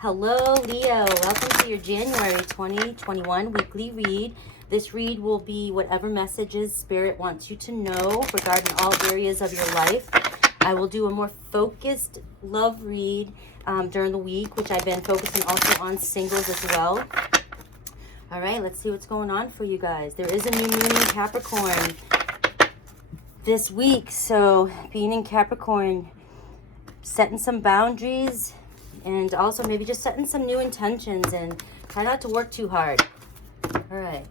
Hello, Leo. Welcome to your January 2021 weekly read. This read will be whatever messages Spirit wants you to know regarding all areas of your life. I will do a more focused love read during the week, which I've been focusing also on singles as well. All right, let's see what's going on for you guys. There is a new moon in Capricorn this week, so being in Capricorn, setting some boundaries, and also maybe just setting some new intentions and try not to work too hard. All right.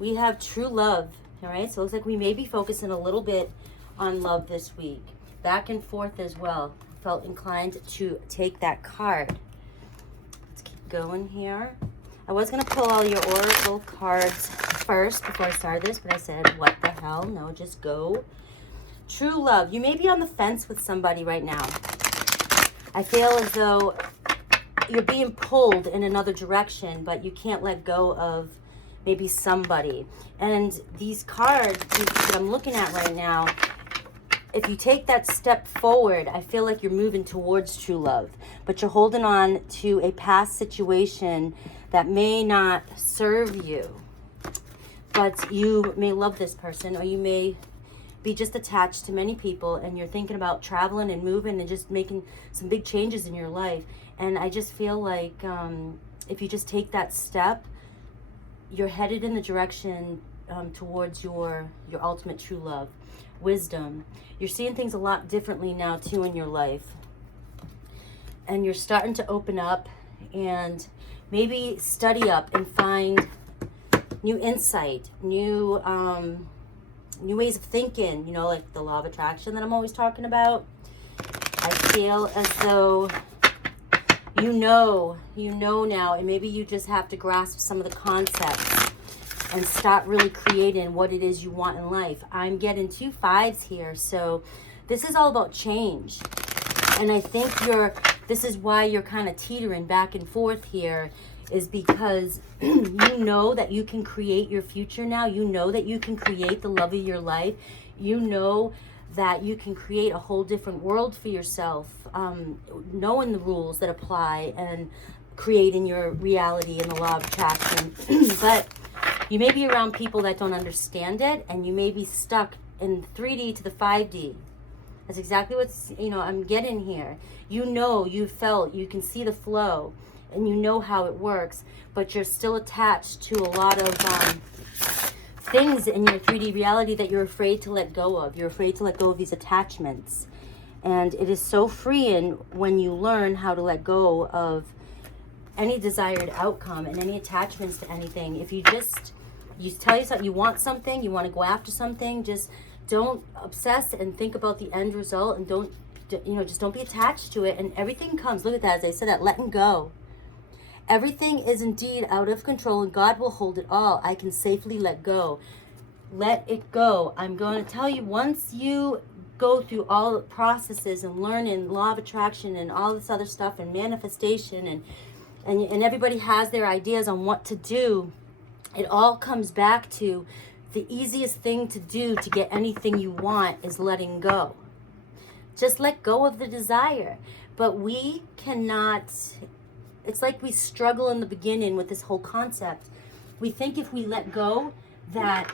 We have true love. All right. So it looks like we may be focusing a little bit on love this week. Back and forth as well. Felt inclined to take that card. Let's keep going here. I was going to pull all your oracle cards first before I started this, but I said, what the hell? No, just go. True love. You may be on the fence with somebody right now. I feel as though you're being pulled in another direction, but you can't let go of maybe somebody. And these cards that I'm looking at right now, if you take that step forward, I feel like you're moving towards true love, but you're holding on to a past situation that may not serve you. But you may love this person, or you may be just attached to many people, and you're thinking about traveling and moving and just making some big changes in your life. And I just feel like if you just take that step, you're headed in the direction towards your ultimate true love. Wisdom. You're seeing things a lot differently now too in your life, and you're starting to open up and maybe study up and find new insight, new ways of thinking, you know, like the law of attraction that I'm always talking about. I feel as though you know now, and maybe you just have to grasp some of the concepts and start really creating what it is you want in life. I'm getting 2 5s here, so this is all about change. And I think this is why you're kind of teetering back and forth here, is because you know that you can create your future now. You know that you can create the love of your life. You know that you can create a whole different world for yourself, knowing the rules that apply and creating your reality in the law of attraction. But you may be around people that don't understand it, and you may be stuck in 3D to the 5D. That's exactly what's, I'm getting here. You felt, you can see the flow, and you know how it works, but you're still attached to a lot of things in your 3D reality that you're afraid to let go of. You're afraid to let go of these attachments. And it is so freeing when you learn how to let go of any desired outcome and any attachments to anything. If you tell yourself you want something, you want to go after something, just don't obsess and think about the end result, and just don't be attached to it, and everything comes. Look at that, as I said, that letting go. Everything is indeed out of control, and God will hold it all. I can safely let go. Let it go. I'm going to tell you, once you go through all the processes and learning law of attraction and all this other stuff and manifestation, and everybody has their ideas on what to do, it all comes back to the easiest thing to do to get anything you want is letting go. Just let go of the desire. But we cannot. It's like we struggle in the beginning with this whole concept. We think if we let go that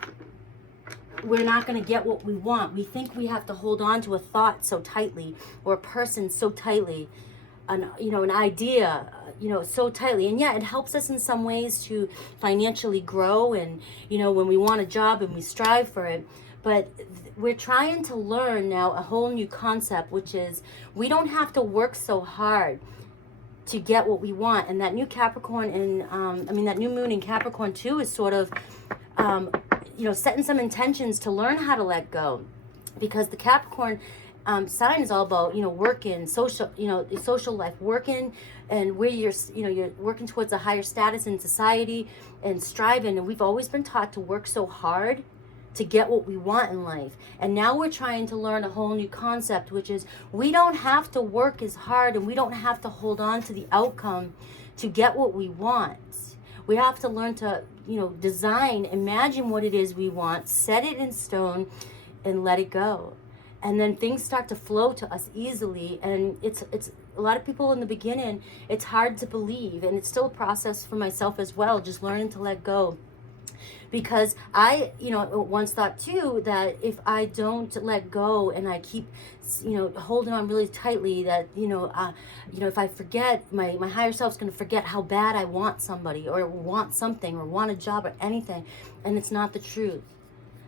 we're not going to get what we want. We think we have to hold on to a thought so tightly, or a person so tightly, an idea, so tightly. And yeah, it helps us in some ways to financially grow, and, when we want a job and we strive for it. But we're trying to learn now a whole new concept, which is we don't have to work so hard to get what we want. And that new Capricorn that new moon in Capricorn too is sort of, setting some intentions to learn how to let go, because the Capricorn sign is all about, working, social life, working, and where you're working towards a higher status in society and striving. And we've always been taught to work so hard to get what we want in life. And now we're trying to learn a whole new concept, which is we don't have to work as hard, and we don't have to hold on to the outcome to get what we want. We have to learn to, design, imagine what it is we want, set it in stone, and let it go. And then things start to flow to us easily. And it's a lot of people in the beginning, it's hard to believe, and it's still a process for myself as well, just learning to let go. Because I, once thought too that if I don't let go and I keep, holding on really tightly, that, if I forget, my higher self's going to forget how bad I want somebody or want something or want a job or anything. And it's not the truth.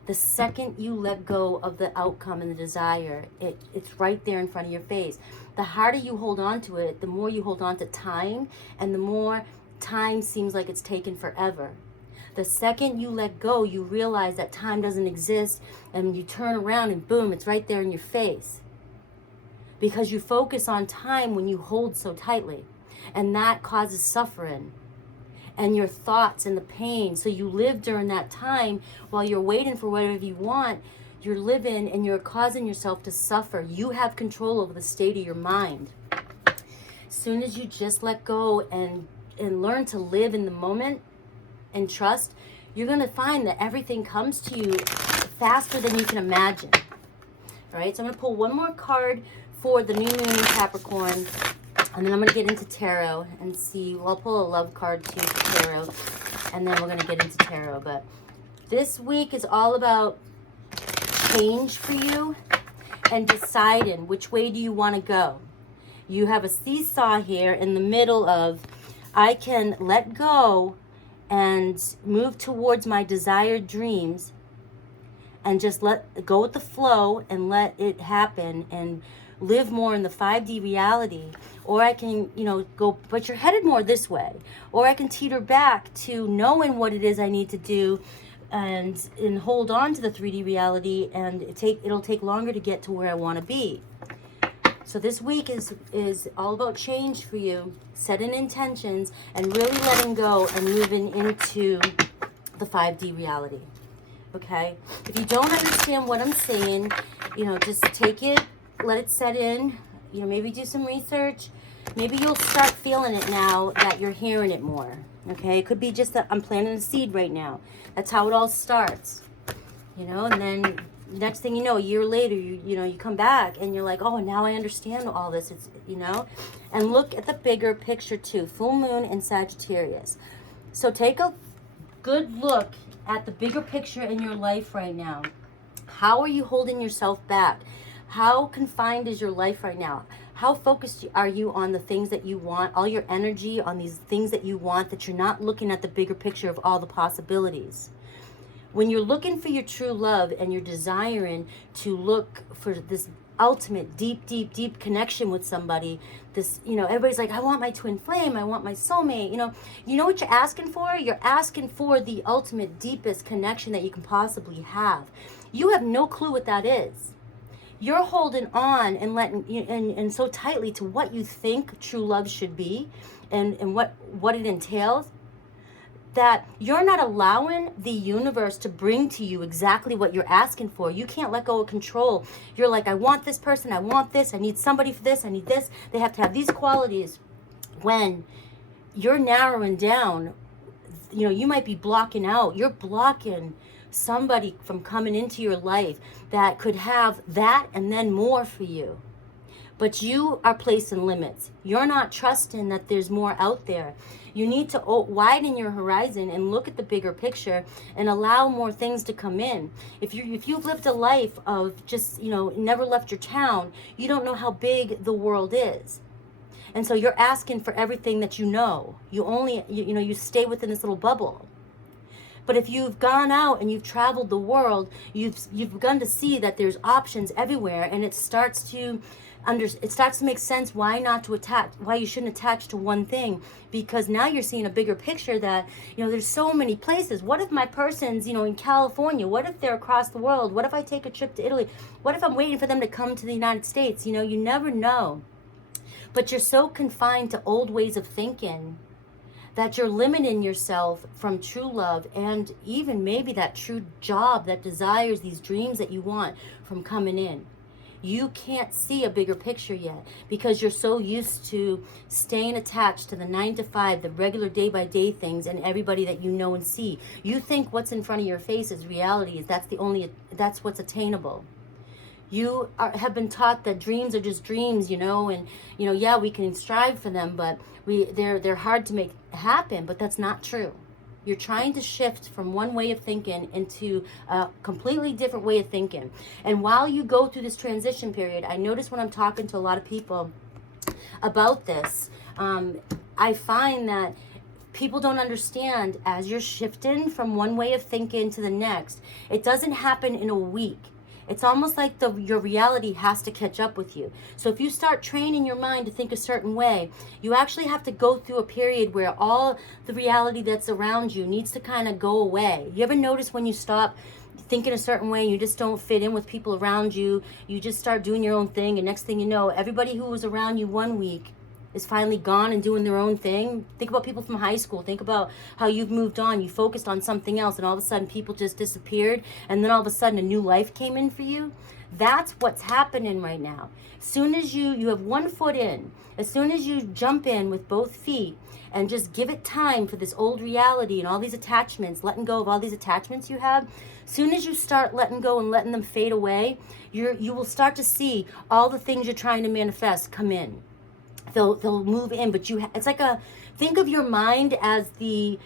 The second you let go of the outcome and the desire, it's right there in front of your face. The harder you hold on to it, the more you hold on to time, and the more time seems like it's taken forever. The second you let go, you realize that time doesn't exist, and you turn around and boom, it's right there in your face. Because you focus on time when you hold so tightly, and that causes suffering and your thoughts and the pain. So you live during that time while you're waiting for whatever you want. You're living and you're causing yourself to suffer. You have control over the state of your mind. As soon as you just let go and learn to live in the moment and trust, you're going to find that everything comes to you faster than you can imagine. All right, so I'm going to pull one more card for the new moon in Capricorn, and then I'm going to get into tarot and see. Well, I'll pull a love card too for tarot, and then we're going to get into tarot. But this week is all about change for you and deciding which way do you want to go. You have a seesaw here in the middle of, I can let go and move towards my desired dreams and just let go with the flow and let it happen and live more in the 5D reality. Or I can, go, but you're headed more this way. Or I can teeter back to knowing what it is I need to do and hold on to the 3D reality, and it'll take longer to get to where I want to be. So this week is all about change for you, setting intentions and really letting go and moving into the 5D reality. Okay? If you don't understand what I'm saying, just take it, let it set in, maybe do some research. Maybe you'll start feeling it now that you're hearing it more. Okay? It could be just that I'm planting a seed right now. That's how it all starts. And then next thing you know, a year later, you come back and you're like, oh, now I understand all this. It's, and look at the bigger picture too. Full moon in Sagittarius. So take a good look at the bigger picture in your life right now. How are you holding yourself back? How confined is your life right now? How focused are you on the things that you want, all your energy on these things that you want, that you're not looking at the bigger picture of all the possibilities? When you're looking for your true love and you're desiring to look for this ultimate deep, deep, deep connection with somebody, this, everybody's like, I want my twin flame, I want my soulmate, you know what you're asking for? You're asking for the ultimate, deepest connection that you can possibly have. You have no clue what that is. You're holding on and letting, and so tightly to what you think true love should be and what it entails, that you're not allowing the universe to bring to you exactly what you're asking for. You can't let go of control. You're like, I want this person, I want this, I need somebody for this, I need this. They have to have these qualities. When you're narrowing down, you might be blocking out. You're blocking somebody from coming into your life that could have that and then more for you. But you are placing limits. You're not trusting that there's more out there. You need to widen your horizon and look at the bigger picture and allow more things to come in. If you've lived a life of just, never left your town, you don't know how big the world is. And so you're asking for everything that you know. You only, you stay within this little bubble. But if you've gone out and you've traveled the world, you've begun to see that there's options everywhere, and it starts to make sense why you shouldn't attach to one thing, because now you're seeing a bigger picture that, there's so many places. What if my person's, in California? What if they're across the world? What if I take a trip to Italy? What if I'm waiting for them to come to the United States? You never know. But you're so confined to old ways of thinking that you're limiting yourself from true love and even maybe that true job that desires these dreams that you want from coming in. You can't see a bigger picture yet because you're so used to staying attached to the 9 to 5, the regular day-by-day things and everybody that you know and see. You think what's in front of your face is reality. That's what's attainable. You have been taught that dreams are just dreams, you know, and, you know, yeah, we can strive for them, but they're hard to make happen, but that's not true. You're trying to shift from one way of thinking into a completely different way of thinking. And while you go through this transition period, I notice when I'm talking to a lot of people about this, I find that people don't understand, as you're shifting from one way of thinking to the next, it doesn't happen in a week. It's almost like your reality has to catch up with you. So if you start training your mind to think a certain way, you actually have to go through a period where all the reality that's around you needs to kind of go away. You ever notice when you stop thinking a certain way, you just don't fit in with people around you, you just start doing your own thing, and next thing you know, everybody who was around you one week is finally gone and doing their own thing? Think about people from high school. Think about how you've moved on. You focused on something else, and all of a sudden people just disappeared, and then all of a sudden a new life came in for you. That's what's happening right now. As soon as you have one foot in, as soon as you jump in with both feet and just give it time for this old reality and all these attachments, letting go of all these attachments you have, as soon as you start letting go and letting them fade away, you will start to see all the things you're trying to manifest come in. They'll move in, but it's like think of your mind as the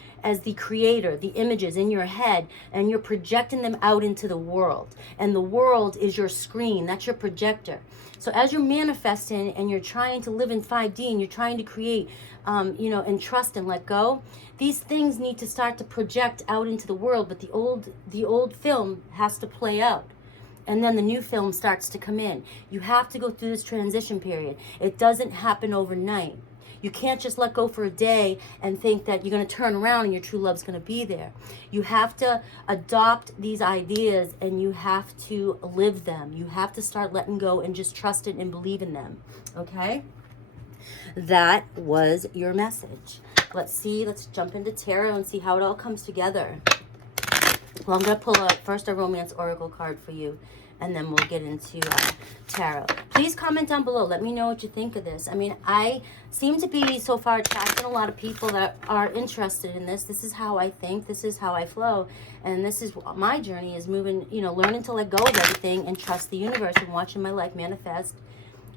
creator, the images in your head, and you're projecting them out into the world. And the world is your screen, that's your projector. So as you're manifesting and you're trying to live in 5D and you're trying to create, you know, and trust and let go, these things need to start to project out into the world, but the old film has to play out. And then the new film starts to come in. You have to go through this transition period. It doesn't happen overnight. You can't just let go for a day and think that you're going to turn around and your true love's going to be there. You have to adopt these ideas and you have to live them. You have to start letting go and just trust it and believe in them. Okay? That was your message. Let's jump into tarot and see how it all comes together. Well, I'm going to pull up first a romance oracle card for you, and then we'll get into tarot. Please comment down below. Let me know what you think of this. I mean, I seem to be so far attracting a lot of people that are interested in this. This is how I think. This is how I flow. And this is my journey, is moving, you know, learning to let go of everything and trust the universe and watching my life manifest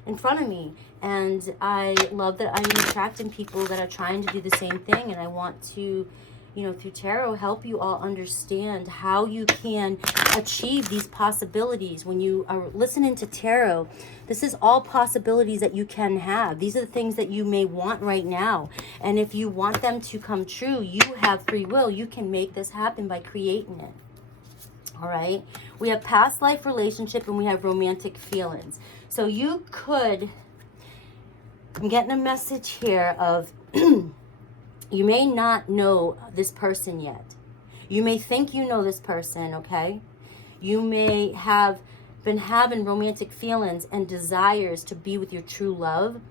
in front of me. And I love that I am attracting people that are trying to do the same thing. And I want to, you know, through tarot, help you all understand how you can achieve these possibilities. When you are listening to tarot, this is all possibilities that you can have. These are the things that you may want right now. And if you want them to come true, you have free will. You can make this happen by creating it. All right? We have past life relationship and we have romantic feelings. So you could, I'm getting a message here of, you may not know this person yet. You may think you know this person, okay? You may have been having romantic feelings and desires to be with your true love,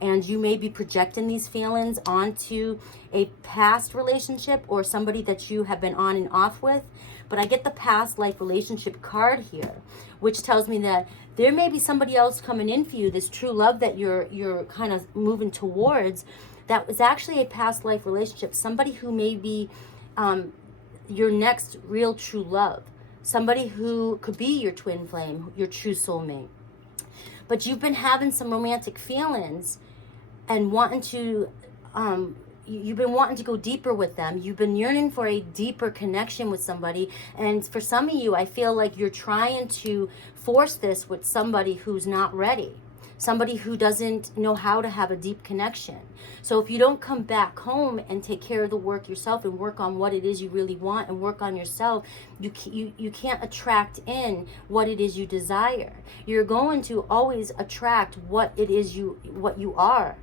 and you may be projecting these feelings onto a past relationship or somebody that you have been on and off with. But I get the past life relationship card here, which tells me that there may be somebody else coming in for you, this true love that you're kind of moving towards, that was actually a past life relationship. Somebody who may be your next real true love. Somebody who could be your twin flame, your true soulmate. But you've been having some romantic feelings and wanting to, you've been wanting to go deeper with them. You've been yearning for a deeper connection with somebody. And for some of you, I feel like you're trying to force this with somebody who's not ready. Somebody who doesn't know how to have a deep connection. So if you don't come back home and take care of the work yourself and work on what it is you really want and work on yourself, you can't attract in what it is you desire. You're going to always attract what it is what you are.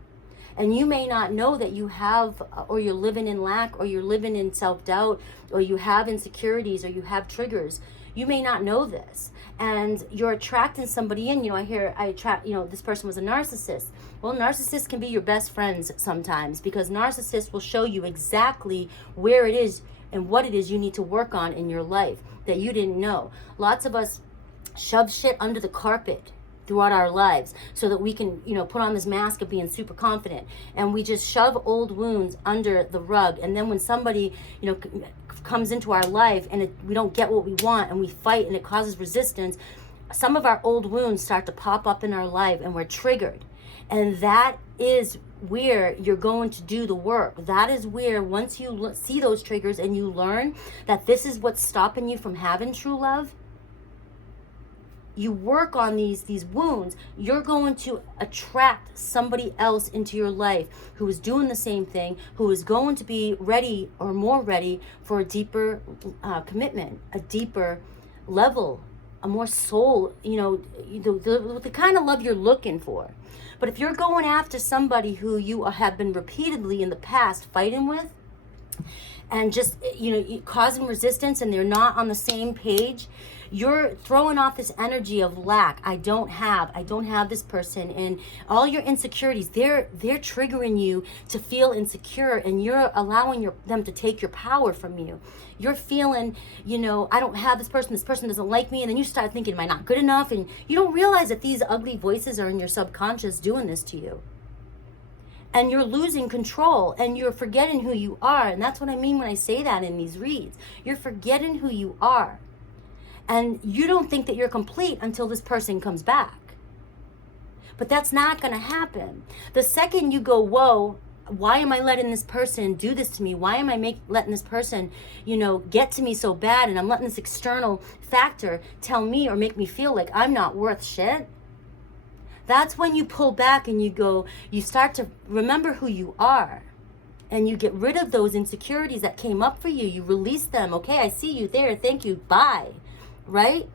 And you may not know that you have, or you're living in lack, or you're living in self-doubt, or you have insecurities, or you have triggers. You may not know this. And you're attracting somebody in, you know, I attract, you know, this person was a narcissist. Well, narcissists can be your best friends sometimes, because narcissists will show you exactly where it is and what it is you need to work on in your life that you didn't know. Lots of us shove shit under the carpet throughout our lives so that we can, you know, put on this mask of being super confident, and we just shove old wounds under the rug. And then when somebody, you know, comes into our life and we don't get what we want and we fight and it causes resistance, some of our old wounds start to pop up in our life and we're triggered. And that is where you're going to do the work. That is where, once you see those triggers and you learn that this is what's stopping you from having true love, you work on these wounds, you're going to attract somebody else into your life who is doing the same thing, who is going to be ready or more ready for a deeper commitment, a deeper level, a more soul, the kind of love you're looking for. But if you're going after somebody who you have been repeatedly in the past fighting with, and just, causing resistance, and they're not on the same page, you're throwing off this energy of lack. I don't have this person, and all your insecurities, they're triggering you to feel insecure, and you're allowing them to take your power from you. You're feeling, I don't have this person doesn't like me, and then you start thinking, am I not good enough? And you don't realize that these ugly voices are in your subconscious doing this to you. And you're losing control, and you're forgetting who you are. And that's what I mean when I say that in these reads. You're forgetting who you are. And you don't think that you're complete until this person comes back. But that's not going to happen. The second you go, whoa, why am I letting this person do this to me? Why am I letting this person, get to me so bad? And I'm letting this external factor tell me or make me feel like I'm not worth shit. That's when you pull back and you start to remember who you are. And you get rid of those insecurities that came up for you. You release them. Okay, I see you there. Thank you. Bye. Right?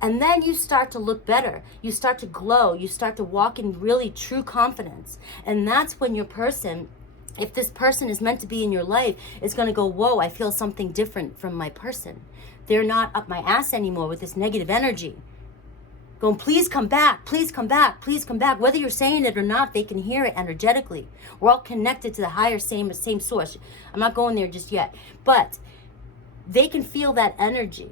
And then you start to look better. You start to glow. You start to walk in really true confidence. And that's when your person, if this person is meant to be in your life, is going to go, whoa, I feel something different from my person. They're not up my ass anymore with this negative energy. Going, please come back, please come back, please come back. Whether you're saying it or not, they can hear it energetically. We're all connected to the higher same source. I'm not going there just yet. But they can feel that energy.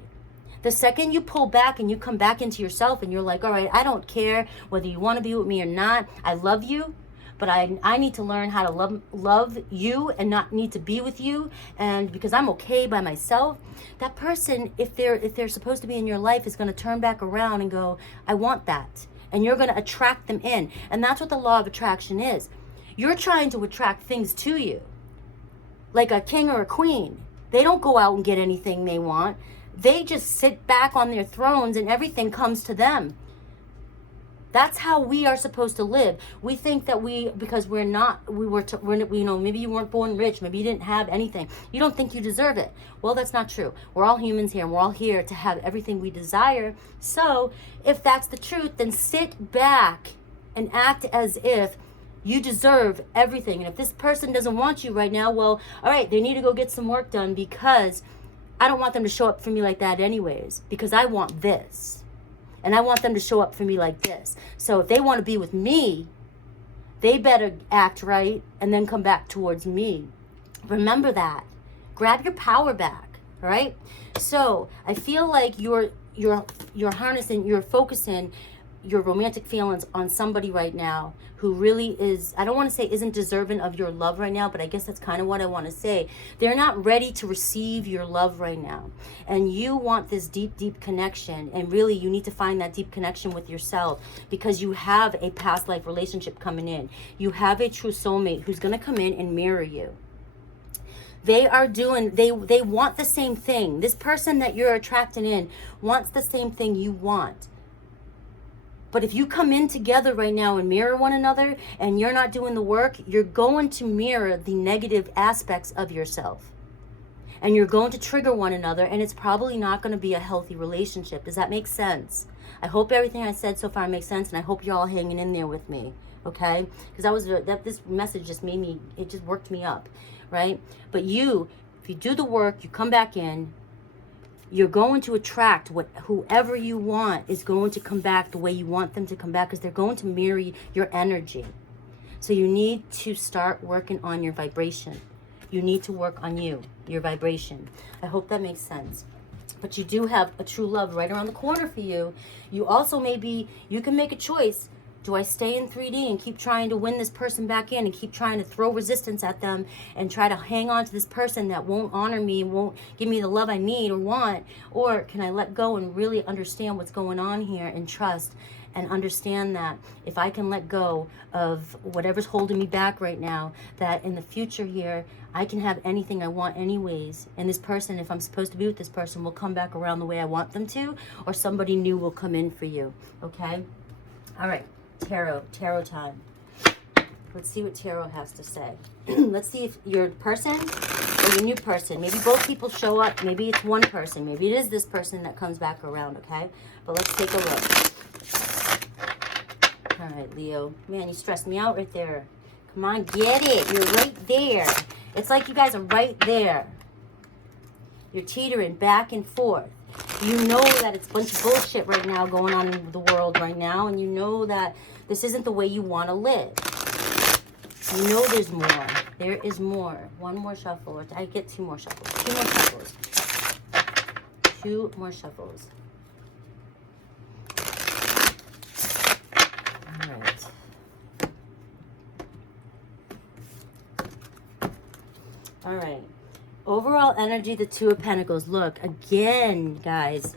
The second you pull back and you come back into yourself and you're like, all right, I don't care whether you want to be with me or not. I love you, but I need to learn how to love you and not need to be with you. And because I'm okay by myself, that person, if they're supposed to be in your life, is going to turn back around and go, I want that. And you're going to attract them in. And that's what the law of attraction is. You're trying to attract things to you. Like a king or a queen. They don't go out and get anything they want. They just sit back on their thrones and everything comes to them. That's how we are supposed to live. We think that because maybe you weren't born rich, maybe you didn't have anything. You don't think you deserve it. Well, that's not true. We're all humans here, and we're all here to have everything we desire. So if that's the truth, then sit back and act as if you deserve everything. And if this person doesn't want you right now, well, all right, they need to go get some work done, because I don't want them to show up for me like that anyways, because I want this. And I want them to show up for me like this. So if they want to be with me, they better act right and then come back towards me. Remember that. Grab your power back, all right? So I feel like you're harnessing, you're focusing your romantic feelings on somebody right now who really is, I don't want to say isn't deserving of your love right now, but I guess that's kind of what I want to say. They're not ready to receive your love right now. And you want this deep, deep connection. And really, you need to find that deep connection with yourself, because you have a past life relationship coming in. You have a true soulmate who's going to come in and mirror you. They want the same thing. This person that you're attracting in wants the same thing you want. But if you come in together right now and mirror one another, and you're not doing the work, you're going to mirror the negative aspects of yourself. And you're going to trigger one another, and it's probably not going to be a healthy relationship. Does that make sense? I hope everything I said so far makes sense, and I hope you're all hanging in there with me, okay? Because this message just worked me up, right? But if you do the work, you come back in, you're going to attract whoever you want is going to come back the way you want them to come back, because they're going to mirror your energy. So you need to start working on your vibration. You need to work on your vibration. I hope that makes sense. But you do have a true love right around the corner for you. You also you can make a choice Do I stay in 3D and keep trying to win this person back in and keep trying to throw resistance at them and try to hang on to this person that won't honor me, won't give me the love I need or want? Or can I let go and really understand what's going on here and trust and understand that if I can let go of whatever's holding me back right now, that in the future here, I can have anything I want anyways. And this person, if I'm supposed to be with this person, will come back around the way I want them to, or somebody new will come in for you, okay? All right, tarot time. Let's see what tarot has to say. Let's see if your person or your new person, maybe both people show up, maybe it's one person, maybe it is this person that comes back around, okay? But let's take a look. All right, Leo. Man, you stressed me out right there. Come on, get it. You're right there. It's like you guys are right there. You're teetering back and forth. You know that it's a bunch of bullshit right now going on in the world right now, and you know that this isn't the way you want to live. You know there's more. There is more. One more shuffle. Or I get two more shuffles. Two more shuffles. Two more shuffles. All right. All right. Overall energy, the Two of Pentacles. Look, again, guys,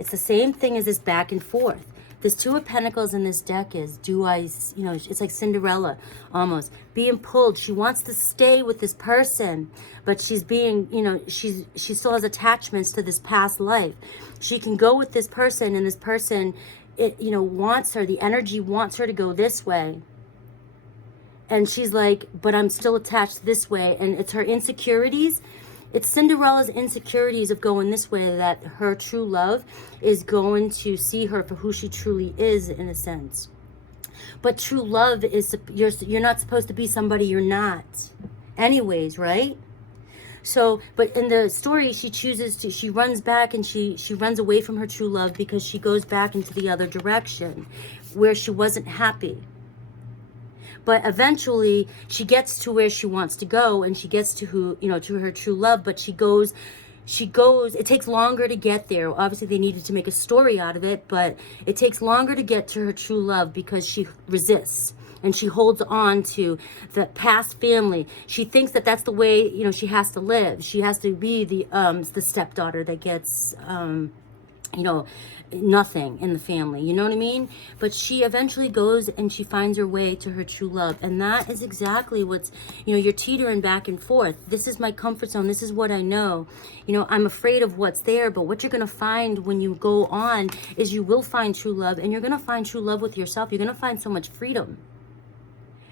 it's the same thing as this back and forth. This Two of Pentacles in this deck is, it's like Cinderella almost, being pulled. She wants to stay with this person, but she's being, she still has attachments to this past life. She can go with this person, and this person, wants her, the energy wants her to go this way. And she's like, but I'm still attached this way. And it's her insecurities. It's Cinderella's insecurities of going this way that her true love is going to see her for who she truly is, in a sense. But true love is, you're not supposed to be somebody you're not. Anyways, right? So, but in the story, she runs back and she runs away from her true love because she goes back into the other direction where she wasn't happy. But eventually she gets to where she wants to go, and she gets to to her true love, but she goes, it takes longer to get there. Obviously they needed to make a story out of it, but it takes longer to get to her true love because she resists and she holds on to the past family. She thinks that that's the way, she has to live. She has to be the stepdaughter that gets, nothing in the family, you know what I mean? But she eventually goes and she finds her way to her true love, and that is exactly what's, you're teetering back and forth. This is my comfort zone. This is what I know. I'm afraid of what's there, but what you're going to find when you go on is you will find true love, and you're going to find true love with yourself. You're going to find so much freedom.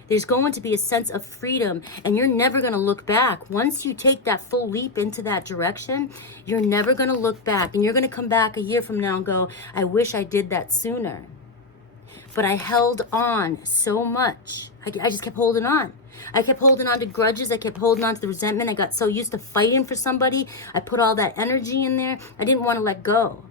There's going to be a sense of freedom, and you're never going to look back. Once you take that full leap into that direction, you're never going to look back, and you're going to come back a year from now and go, I wish I did that sooner. But I held on so much. I just kept holding on. I kept holding on to grudges. I kept holding on to the resentment. I got so used to fighting for somebody. I put all that energy in there. I didn't want to let go.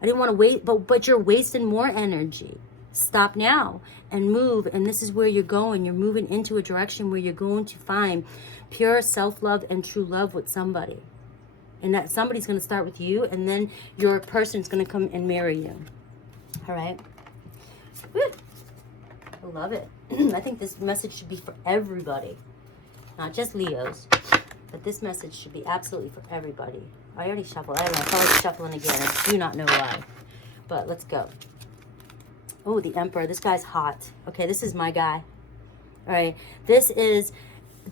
I didn't want to wait, but you're wasting more energy. Stop now and move, and this is where you're going. You're moving into a direction where you're going to find pure self-love and true love with somebody, and that somebody's going to start with you, and then your person's going to come and marry you. All right. Woo. I love it. I think this message should be for everybody, not just Leos, but this message should be absolutely for everybody. I already shuffled. I don't know. I felt like shuffling again. I do not know why, but let's go. Oh, the Emperor. This guy's hot. Okay, this is my guy. All right. This is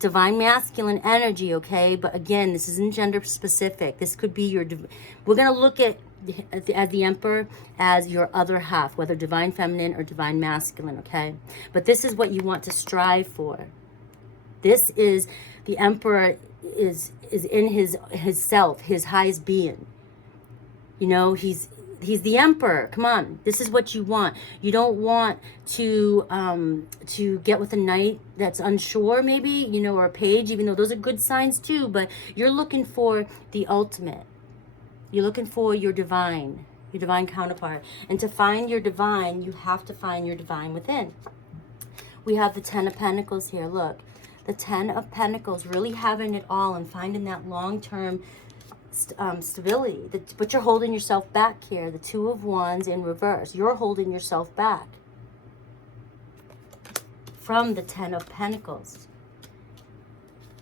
divine masculine energy, okay? But again, this isn't gender specific. This could be your... We're going to look at the Emperor as your other half, whether divine feminine or divine masculine, okay? But this is what you want to strive for. This is... The Emperor is in his self, his highest being. He's the Emperor. Come on. This is what you want. You don't want to get with a knight that's unsure, maybe, or a page, even though those are good signs too, but you're looking for the ultimate. You're looking for your divine counterpart. And to find your divine, you have to find your divine within. We have the Ten of Pentacles here. Look, the Ten of Pentacles, really having it all and finding that long-term stability, but you're holding yourself back here. The Two of Wands in reverse. You're holding yourself back. from the 10 of Pentacles.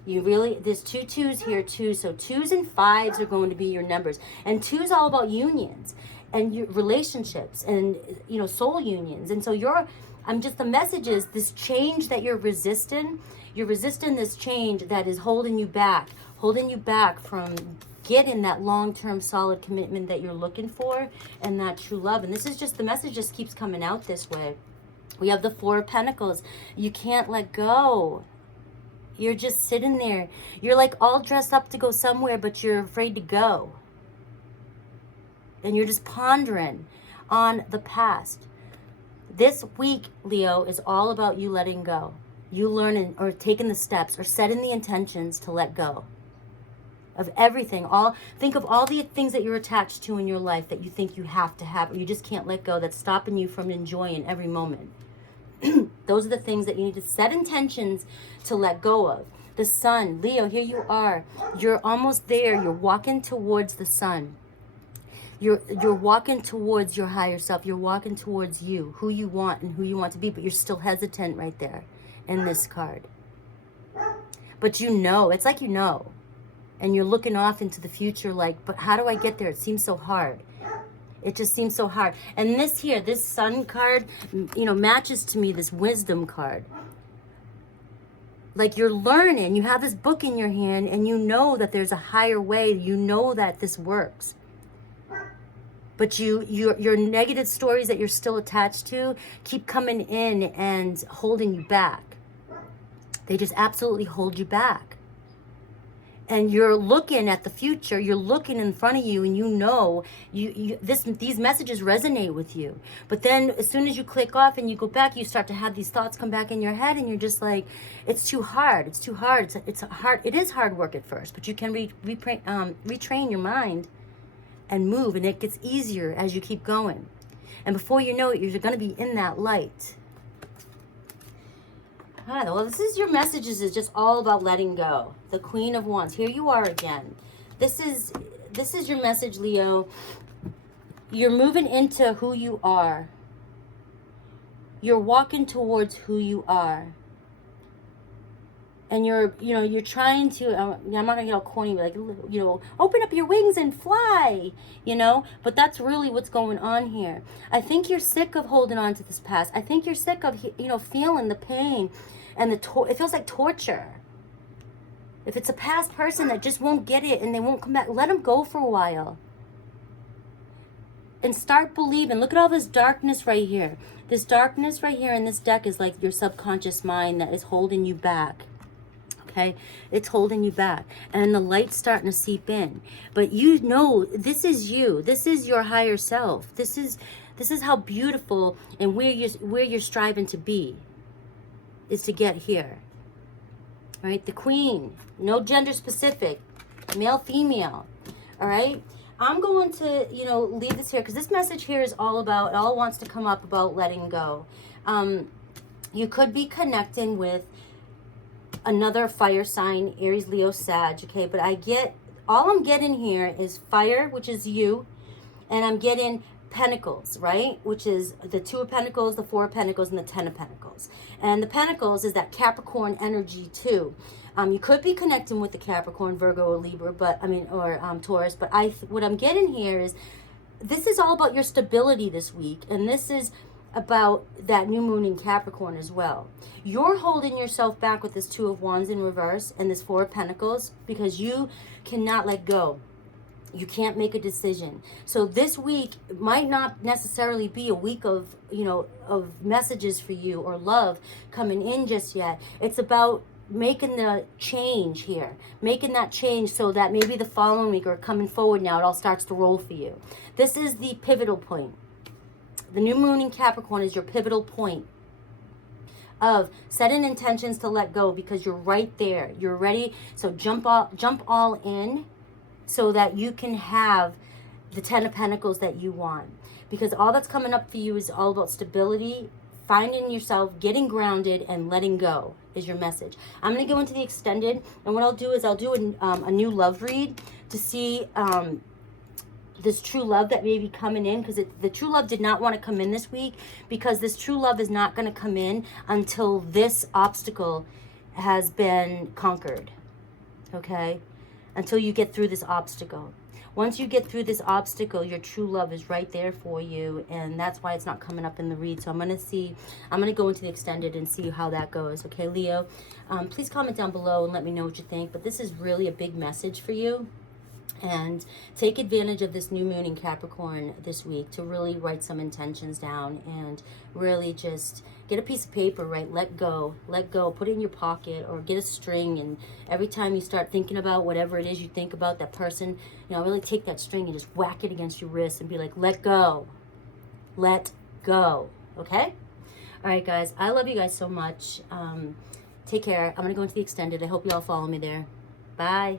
You really, there's 2 2s here too. So 2s and 5s are going to be your numbers. And 2 is all about unions and your relationships and, you know, soul unions. And so the message is this change that you're resisting this change that is holding you back from getting that long-term solid commitment that you're looking for and that true love. And this is just, the message just keeps coming out this way. We have the 4 of Pentacles. You can't let go. You're just sitting there. You're like all dressed up to go somewhere, but you're afraid to go. And you're just pondering on the past. This week, Leo, is all about you letting go. You learning or taking the steps or setting the intentions to let go of everything. Think of all the things that you're attached to in your life that you think you have to have or you just can't let go, that's stopping you from enjoying every moment. Those are the things that you need to set intentions to let go of. The sun, Leo, here you are. You're almost there. You're walking towards the sun. You're walking towards your higher self. You're walking towards you, who you want and who you want to be, but you're still hesitant right there in this card. But you know, it's like you know. And you're looking off into the future like, but how do I get there? It seems so hard. It just seems so hard. And this here, this sun card, you know, matches to me this wisdom card. Like you're learning, you have this book in your hand and you know that there's a higher way. You know that this works. But your negative stories that you're still attached to keep coming in and holding you back. They just absolutely hold you back. And you're looking at the future, you're looking in front of you, and you know these messages resonate with you. But then as soon as you click off and you go back, you start to have these thoughts come back in your head, and you're just like, it's too hard. It's too hard. It's hard. It is hard work at first, but you can retrain your mind and move, and it gets easier as you keep going. And before you know it, you're going to be in that light. Hi, well, this is your messages is just all about letting go. The Queen of Wands. Here you are again. This is your message, Leo. You're moving into who you are. You're walking towards who you are. And you're trying to, I'm not going to get all corny, but like, open up your wings and fly, But that's really what's going on here. I think you're sick of holding on to this past. I think you're sick of, feeling the pain and it feels like torture. If it's a past person that just won't get it and they won't come back, let them go for a while. And start believing. Look at all this darkness right here. This darkness right here in this deck is like your subconscious mind that is holding you back. Okay, it's holding you back, and the light's starting to seep in. But this is you. This is your higher self. This is how beautiful and where you're striving to be is to get here. All right, the Queen, no gender specific, male, female. All right, I'm going to leave this here because this message here is all wants to come up about letting go. You could be connecting with another fire sign, Aries, Leo, Sag, okay? But all I'm getting here is fire, which is you, and I'm getting Pentacles, right? Which is the 2 of Pentacles, the 4 of Pentacles, and the 10 of Pentacles. And the Pentacles is that Capricorn energy too. You could be connecting with the Capricorn, Virgo, or Libra, or Taurus, but what I'm getting here is this is all about your stability this week, and this is about that new moon in Capricorn as well. You're holding yourself back with this 2 of Wands in reverse and this 4 of Pentacles because you cannot let go. You can't make a decision. So this week might not necessarily be a week of messages for you or love coming in just yet. It's about making the change here, making that change so that maybe the following week or coming forward now, it all starts to roll for you. This is the pivotal point. The new moon in Capricorn is your pivotal point of setting intentions to let go because you're right there. You're ready. So jump all in so that you can have the 10 of Pentacles that you want. Because all that's coming up for you is all about stability, finding yourself, getting grounded, and letting go is your message. I'm going to go into the extended, and what I'll do is I'll do a new love read to see this true love that may be coming in, because the true love did not want to come in this week, because this true love is not going to come in until this obstacle has been conquered, okay? Until you get through this obstacle. Once you get through this obstacle, your true love is right there for you, and that's why it's not coming up in the read. So I'm going to go into the extended and see how that goes, okay, Leo? Please comment down below and let me know what you think, but this is really a big message for you. And take advantage of this new moon in Capricorn this week to really write some intentions down and really just get a piece of paper, right? Let go, put it in your pocket or get a string. And every time you start thinking about whatever it is you think about that person, you know, really take that string and just whack it against your wrist and be like, let go, okay? All right, guys, I love you guys so much. Take care. I'm going to go into the extended. I hope you all follow me there. Bye.